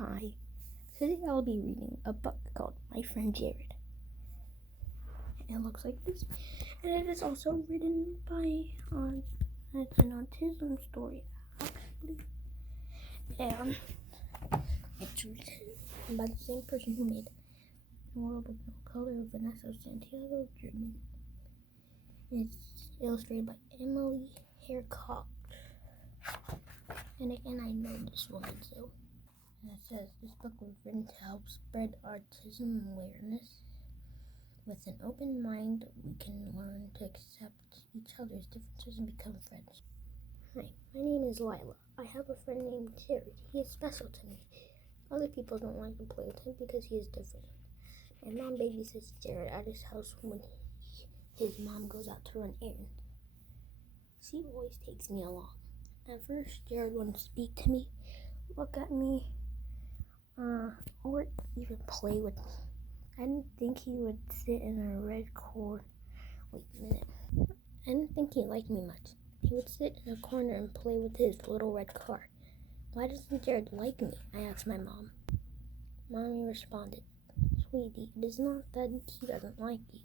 Hi, today I'll be reading a book called My Friend Jared. It looks like this, and it is also written by, it's an autism story, actually, and it's written by the same person who made The World of No Color, Vanessa Santiago, German. It's illustrated by Emily Haircock, and again, I know this woman, so. And it says, this book was written to help spread autism awareness. With an open mind, we can learn to accept each other's differences and become friends. Hi, my name is Lila. I have a friend named Jared. He is special to me. Other people don't like to play with him because he is different. My mom babysits Jared at his house when his mom goes out to run errands. She always takes me along. At first, Jared wouldn't speak to me, look at me, or even play with me. I didn't think he would sit in a red corner. Wait a minute. I didn't think he liked me much. He would sit in a corner and play with his little red car. Why doesn't Jared like me? I asked my mom. Mommy responded, Sweetie, it is not that he doesn't like you.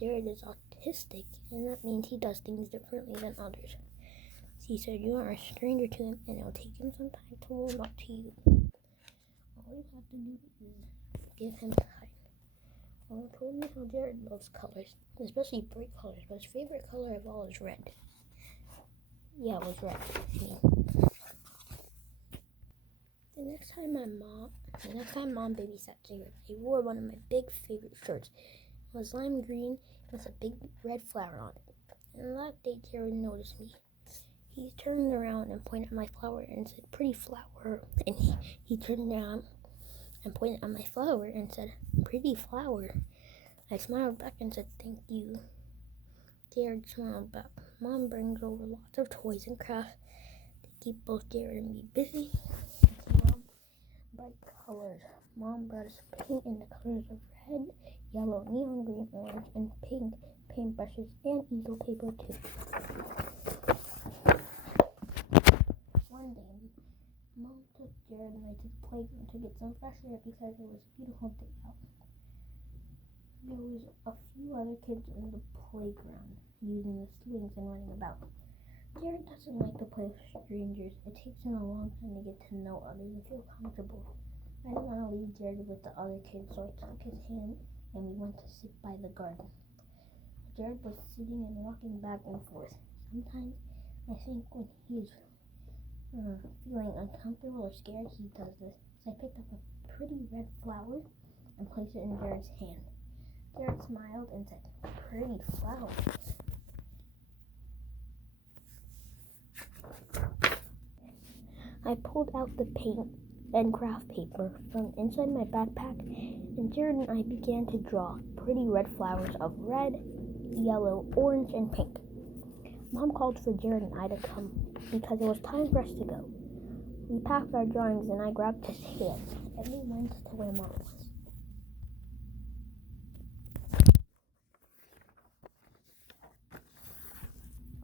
Jared is autistic, and that means he does things differently than others. She said you are a stranger to him, and it will take him some time to warm up to you. All you have to do is give him time. Mom told me how Jared loves colors, especially bright colors, but his favorite color of all is red. Yeah, it was red. The next time mom babysat Jared, I wore one of my big favorite shirts. It was lime green with a big red flower on it. And that day, Jared noticed me. He turned around and pointed at my flower and said, "Pretty flower." And he turned around and pointed at my flower and said, "Pretty flower." I smiled back and said, "Thank you." Jared smiled back. Mom brings over lots of toys and crafts to keep both Jared and me busy. Mom, bright colors. Mom brought us paint in the colors of red, yellow, neon green, orange, and pink paintbrushes and easel paper too. One day, Mom took Jared and I to the playground to get some fresh air because it was a beautiful day out. There was a few other kids in the playground using the swings and running about. Jared doesn't like to play with strangers. It takes him a long time to get to know others and feel comfortable. I didn't want to leave Jared with the other kids, so I took his hand and we went to sit by the garden. Jared was sitting and rocking back and forth. Sometimes I think when he's feeling uncomfortable or scared, he does this. So I picked up a pretty red flower and placed it in Jared's hand. Jared smiled and said, "Pretty flower." I pulled out the paint and craft paper from inside my backpack, and Jared and I began to draw pretty red flowers of red, yellow, orange, and pink. Mom called for Jared and I to come because it was time for us to go. We packed our drawings and I grabbed his hand, and we went to where Mom was.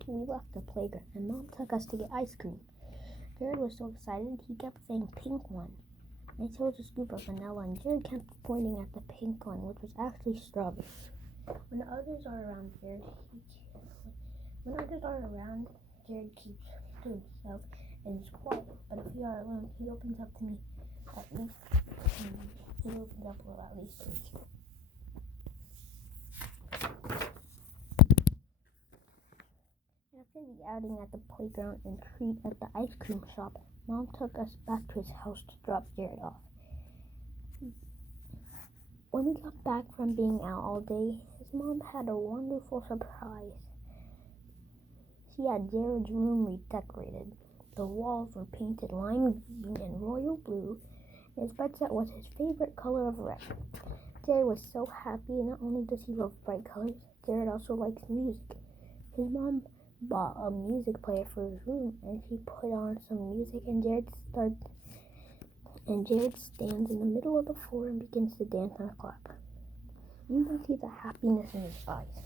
We left the playground and Mom took us to get ice cream. Jared was so excited he kept saying pink one. I chose a scoop of vanilla and Jared kept pointing at the pink one, which was actually strawberry. When others are around, Jared keeps to himself and is quiet. But if we are alone, he opens up to me at least. He opens up at least to me. After the outing at the playground and treat at the ice cream shop, Mom took us back to his house to drop Jared off. When we got back from being out all day, his mom had a wonderful surprise. She had Jared's room redecorated. The walls were painted lime green and royal blue, and his bed set was his favorite color of red. Jared was so happy. Not only does he love bright colors, Jared also likes music. His mom bought a music player for his room, and she put on some music, and Jared stands in the middle of the floor and begins to dance and clap. You can see the happiness in his eyes.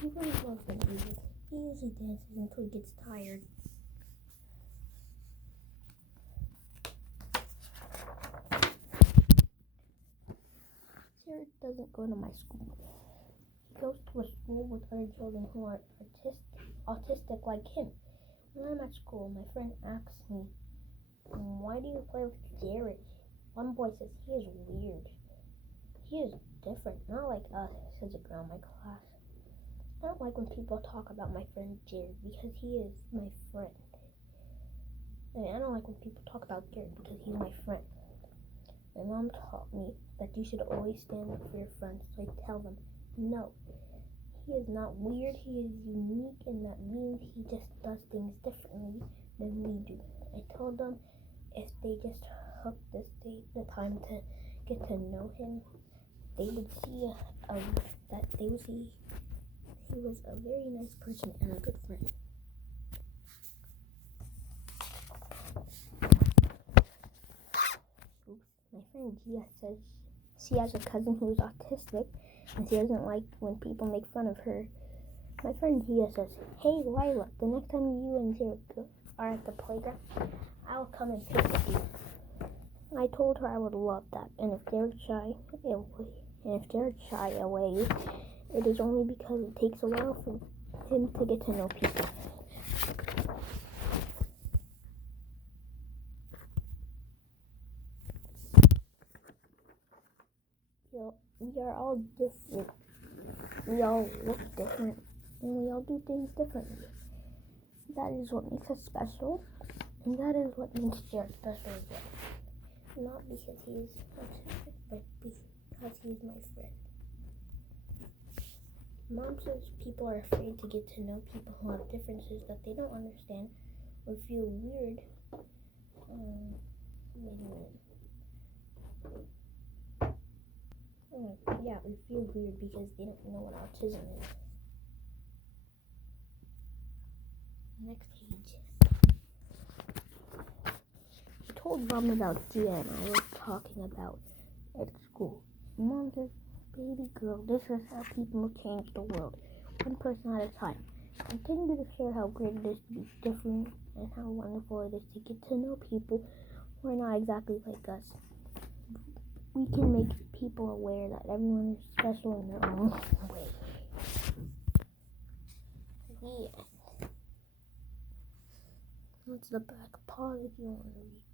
He really loves the music. He usually dances until he gets tired. doesn't go to my school. He goes to a school with other children who are autistic like him. When I'm at school, my friend asks me, why do you play with Jared? One boy says he is weird. He is different, not like us, says a girl in my class. I don't like when people talk about my friend Jared because he is my friend. I don't like when people talk about Jared because he's my friend. My mom taught me that you should always stand up for your friends, so I tell them, no, he is not weird, he is unique, and that means he just does things differently than we do. I told them if they just took the time to get to know him, they would see he was a very nice person and a good friend. My friend Gia says she has a cousin who is autistic and she doesn't like when people make fun of her. My friend Gia says, hey Lila, the next time you and Jared are at the playground, I'll come and pick with you. I told her I would love that, and if Jared shy away, it is only because it takes a while for him to get to know people. We are all different. We all look different, and we all do things differently. That is what makes us special, and that is what makes Jared special as well. Not because he is autistic, but because he is my friend. Mom says people are afraid to get to know people who have differences that they don't understand or feel weird. We feel weird because they don't know what autism is. Next page. I told Mom about Gia and I was talking about at school. Mom says, baby girl, this is how people change the world, one person at a time. Continue to share how great it is to be different and how wonderful it is to get to know people who are not exactly like us. We can make people aware that everyone is special in their own way. The end. That's the back. Pause if you want to read.